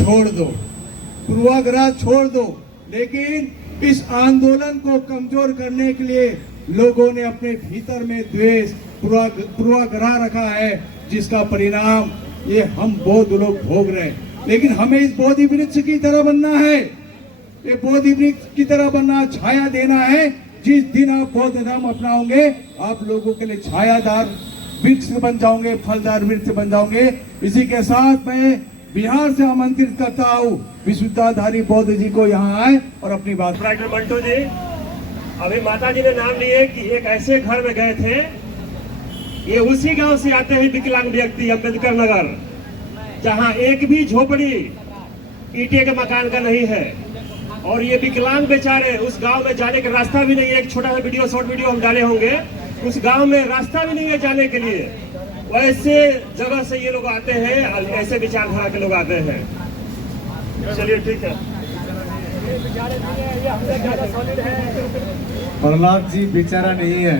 छोड़ दो, पूर्वाग्रह छोड़ दो। लेकिन इस आंदोलन को कमजोर करने के लिए लोगों ने अपने भीतर में द्वेष, पूर्वाग्रह रखा है, जिसका परिणाम ये हम बौद्ध लोग भोग रहे हैं। लेकिन हमें इस बोधि वृक्ष की तरह बनना है, ये बोधि वृक्ष की तरह बनना, छाया देना है। जिस दिन आप बौद्ध धर्म अपनाओगे, आप लोगों के लिए छायादार वृक्ष बन जाओगे, फलदार वृक्ष बन जाओगे। इसी के साथ मैं बिहार से आमंत्रित करता हूँ विश्वधारी बौद्ध जी को यहाँ आए और अपनी बात। डॉक्टर मंटू जी, अभी माता जी ने नाम लिए कि एक ऐसे घर में गए थे, ये उसी गांव से आते हैं विकलांग व्यक्ति, अम्बेडकर नगर, जहां एक भी झोपड़ी ईंटे के मकान का नहीं है। और ये विकलांग बेचारे उस गांव में जाने का रास्ता भी नहीं है। एक छोटा सा वीडियो, शॉर्ट वीडियो हम डाले होंगे, उस गांव में रास्ता भी नहीं है जाने के लिए। वैसे जगह से ये लोग आते हैं, ऐसे विचारधारा के लोग आते हैं। चलिए ठीक है। प्रहलाद जी बेचारा नहीं है,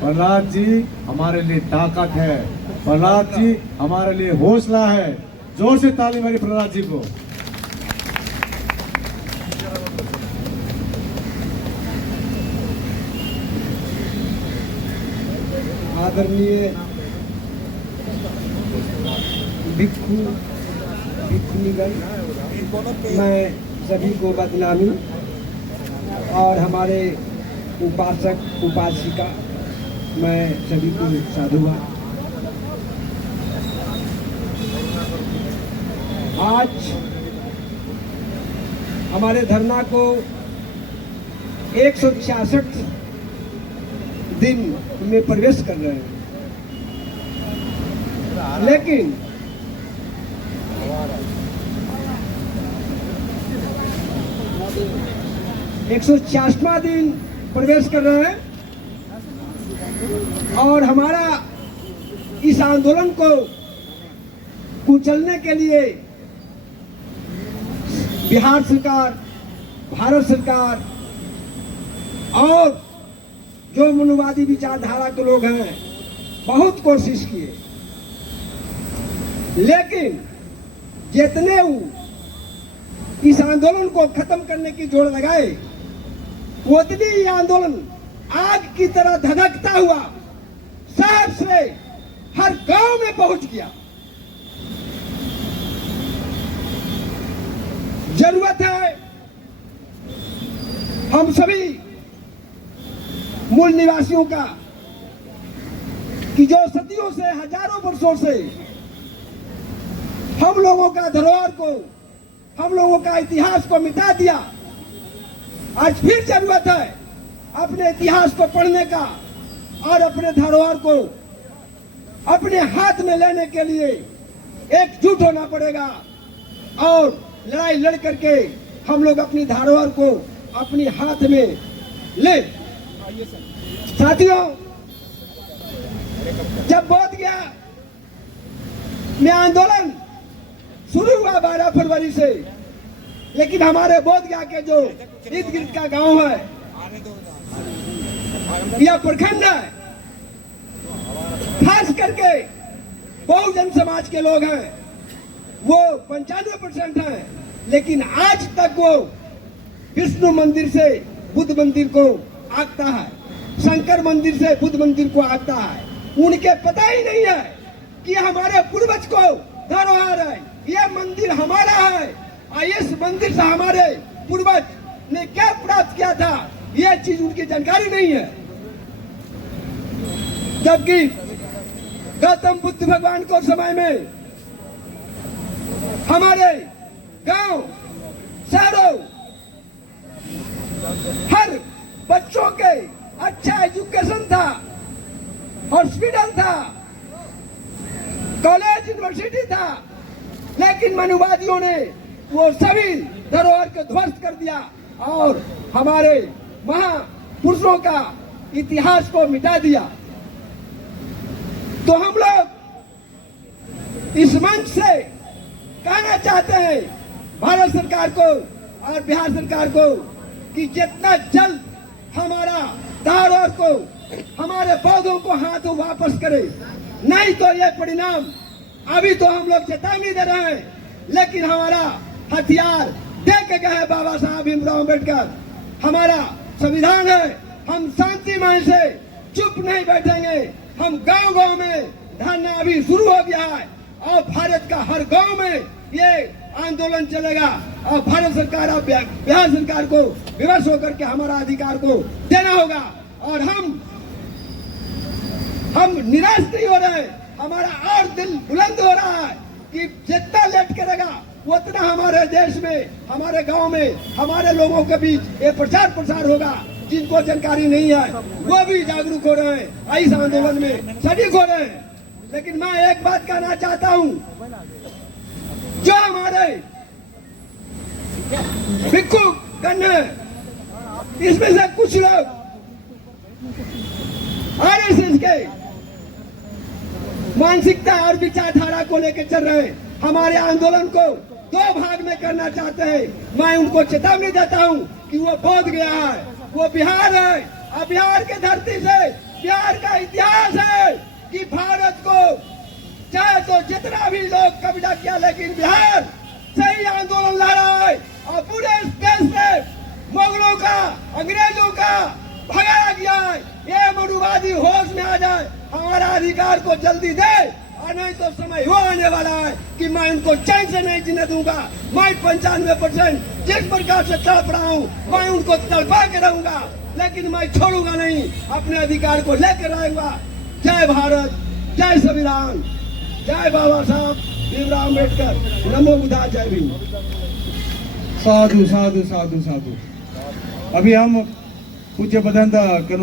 प्रहलाद जी हमारे लिए ताकत है, प्रहलाद जी हमारे लिए हौसला है। जोर से ताली मारी प्रहलाद जी को। आदरणीय भिक्षु भिक्षुनीगण, मैं सभी को बदनामी और हमारे उपासक उपासिका, मैं सभी को साधुवाद। आज हमारे धरना को 166 दिन में प्रवेश कर रहे हैं, लेकिन एक 166वां दिन प्रवेश कर रहे हैं और हमारा इस आंदोलन को कुचलने के लिए बिहार सरकार, भारत सरकार और जो मनुवादी विचारधारा के लोग हैं बहुत कोशिश किए, लेकिन जितने इस आंदोलन को खत्म करने की जोड़ लगाए, उतनी ये आंदोलन आग की तरह धधकता हुआ शहर से हर गांव में पहुंच गया। जरूरत है हम सभी मूल निवासियों का कि जो सदियों से, हजारों वर्षों से हम लोगों का धरोहर को, हम लोगों का इतिहास को मिटा दिया, आज फिर जरूरत है अपने इतिहास को पढ़ने का और अपने धरोहर को अपने हाथ में लेने के लिए एकजुट होना पड़ेगा और लड़ाई लड़ करके हम लोग अपनी धरोहर को अपनी हाथ में ले। साथियों, जब बोध गया में आंदोलन शुरू हुआ 12 फरवरी से, लेकिन हमारे बोध गया के जो इर्द गिर्द का गांव है या प्रखंड है, खास करके बहुजन समाज के लोग हैं, वो 95% हैं, लेकिन आज तक वो विष्णु मंदिर से बुद्ध मंदिर को आंकता है, शंकर मंदिर से बुद्ध मंदिर को आंकता है। उनके पता ही नहीं है कि हमारे पूर्वज को धरोहर है, ये मंदिर हमारा है और इस मंदिर से हमारे पूर्वज ने क्या प्राप्त किया था, ये चीज उनकी जानकारी नहीं है। जबकि गौतम बुद्ध भगवान को समय में हमारे गांव, शहरों, हर बच्चों के अच्छा एजुकेशन था, हॉस्पिटल था, कॉलेज, यूनिवर्सिटी था, लेकिन मनुवादियों ने वो सभी धरोहर को ध्वस्त कर दिया और हमारे महापुरुषों का इतिहास को मिटा दिया। तो हम लोग इस मंच से कहना चाहते हैं भारत सरकार को और बिहार सरकार को कि जितना जल्द हमारा धरोहर को, हमारे पौधों को हाथों वापस करे, नहीं तो ये परिणाम अभी तो हम लोग चेतावनी दे रहे हैं लेकिन हमारा हथियार दे के गए बाबा साहब भीमराव अम्बेडकर। हमारा संविधान है, हम शांतिमय से चुप नहीं बैठेंगे। हम गांव गांव में धरना अभी शुरू हो गया है और भारत का हर गांव में ये आंदोलन चलेगा और भारत सरकार और बिहार सरकार को विवश होकर के हमारा अधिकार को देना होगा। और हम निराश नहीं हो रहे, हमारा और दिल बुलंद हो रहा है कि जितना लेट करेगा उतना हमारे देश में, हमारे गांव में, हमारे लोगों के बीच ये प्रचार प्रसार होगा। जिनको जानकारी नहीं है वो भी जागरूक हो रहे हैं, इस आंदोलन में शरीक हो रहे हैं। लेकिन मैं एक बात कहना चाहता हूं, जो हमारे भिक्षु गण है, इसमें से कुछ लोग आरएसएस के मानसिकता और विचारधारा को लेकर चल रहे हैं, हमारे आंदोलन को दो भाग में करना चाहते हैं। मैं उनको चेतावनी देता हूं कि वो बोध गया है, वो बिहार है और बिहार के धरती से बिहार का इतिहास है कि भारत को चाहे तो जितना भी लोग कब्जा किया, लेकिन बिहार सही आंदोलन लड़ा है और पूरे इस देश में मुगलों का, अंग्रेजों का भगाया गया है। ये मनुवादी होश में आ जाए, हमारा अधिकार को जल्दी दे, और नहीं तो समय वो आने वाला है कि मैं उनको चैन से नहीं जीने दूंगा। मैं 95% जिस प्रकार से तड़प रहा हूँ मैं उनको तड़पा के रहूंगा, लेकिन मैं छोड़ूंगा नहीं, अपने अधिकार को लेकर रहूंगा। जय भारत, जय संविधान, जय बाबा साहब भीमराव अम्बेडकर, नमो बुद्धाय, जय भीम। साधु साधु साधु साधु। अभी हम पूज्य बदंत कानून